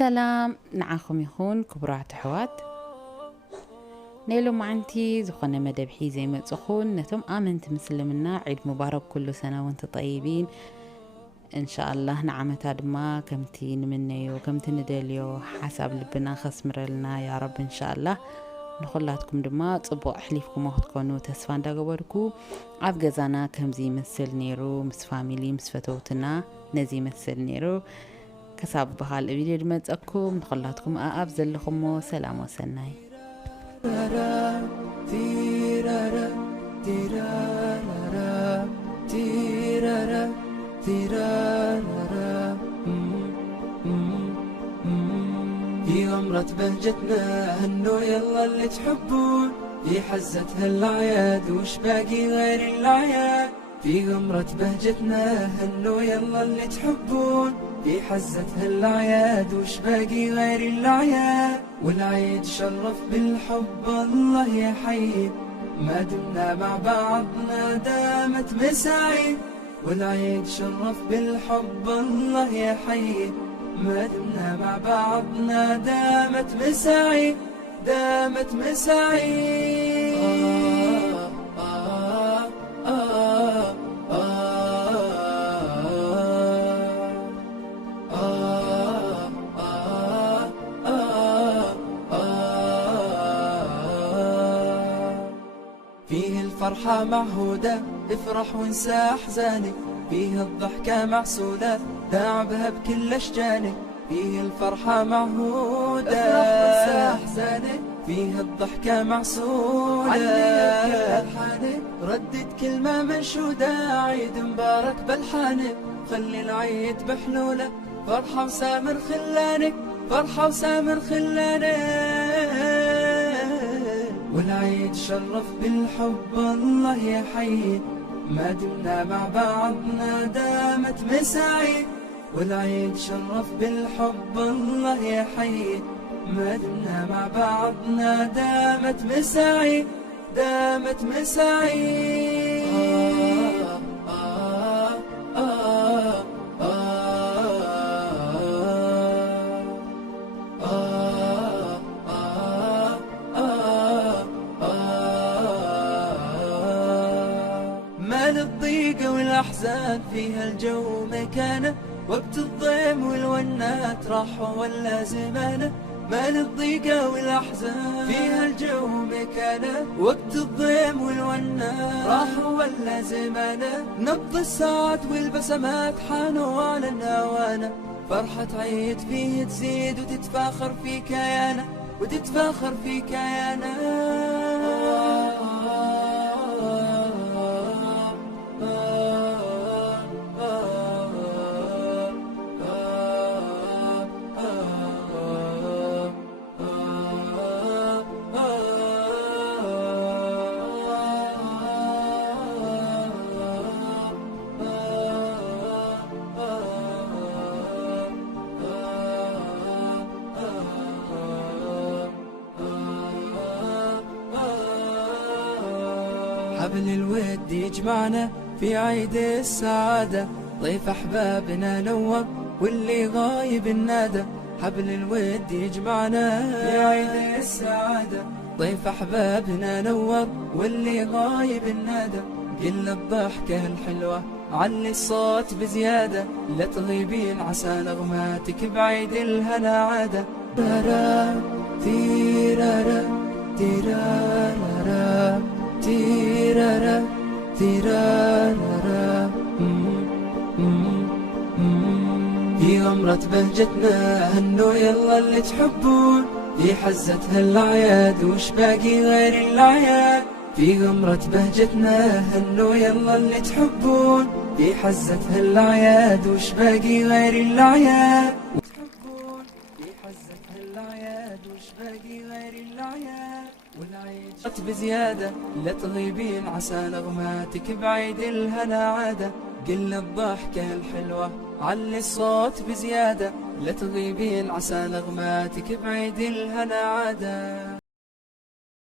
سلام نعاكم يخون كبرات حوات نيلو معنتي زخنا مدبحي زي ما تخون نتم آمنت مسلمنا عيد مبارك كل سنة وانت طيبين إن شاء الله نعمت ما كمتي نمنيو كمتي ندليو حسب لبنا خسمر لنا يا رب إن شاء الله نخلاتكم دما تصبوا أحليفكم وقتكونو تسفان داقباركو عف جزانا كمزي مثل نيرو مس فاميلي مس فتوتنا نزي مثل نيرو كساب بحال فيديو دمتأكم نخلاتكم أفزل لكم سلام وسناي في غمرة بهجتنا هنو يلا اللي تحبون في حزتها الأعياد وش باقي غير الأعياد في غمرة بهجتنا هنو يلا اللي تحبون في حزتها الأعياد وش باقي غير الأعياد والعيد شرف بالحب الله يحيي ما دمنا مع بعضنا دامت مساعي والعيد شرف بالحب الله يحيي ما دمنا مع بعضنا دامت مساعي دامت مساعي فيه الفرحة معهودة افرح وانسى أحزانك فيه الضحكة معسولة داعبها بكل أشجانك فيه الفرحة معهودة افرح وانسى أحزانك فيه الضحكة معسولة علي بكل ألحانك ردد كلمة منشودة عيد مبارك بلحانك خلي العيد بحلولة فرحة وسامر خلانك فرحة وسامر خلانك والعيد شرف بالحب الله يحيي ما دمنا مع بعضنا دامت مساعي والعيد شرف بالحب الله يحيي ما دمنا مع بعضنا دامت مساعي دامت مساعي مال الضيقة والأحزان فيها الجو مكانه وقت الضيم والونات راحوا ولا زمانه مال الضيقة والأحزان فيها الجو مكانه وقت الضيم والونات راحوا ولا زمانه نبض الساعات والبسمات حانوا على النوانه فرحة عيد فيه تزيد وتتفاخر في كيانه وتتفاخر في كيانه حبل الود يجمعنا في عيد السعادة ضيف أحبابنا نور واللي غايب النادى حبل الود يجمعنا في عيد السعادة ضيف أحبابنا نور واللي غايب النادى قل الضحكة الحلوة علي الصوت بزيادة لا تغيبين عسى نغماتك بعيد الهنا عادة تيرارا تيرارا تيرارا تيرارا تيرارا في غمرة بهجتنا هنو يلا اللي تحبون في حزتها الأعياد وش باقي غير الأعياد في غمرة بهجتنا هنو يلا اللي تحبون في حزتها الأعياد وش باقي غير الأعياد تحبون في حزتها الأعياد وش باقي غير الأعياد والعيد بزيادة لا تغيبين عسى نغماتك بعيد الهنا عادة قل الضحكة الحلوة علي الصوت بزيادة لا تغيبين عسى نغماتك بعيد الهنا عادة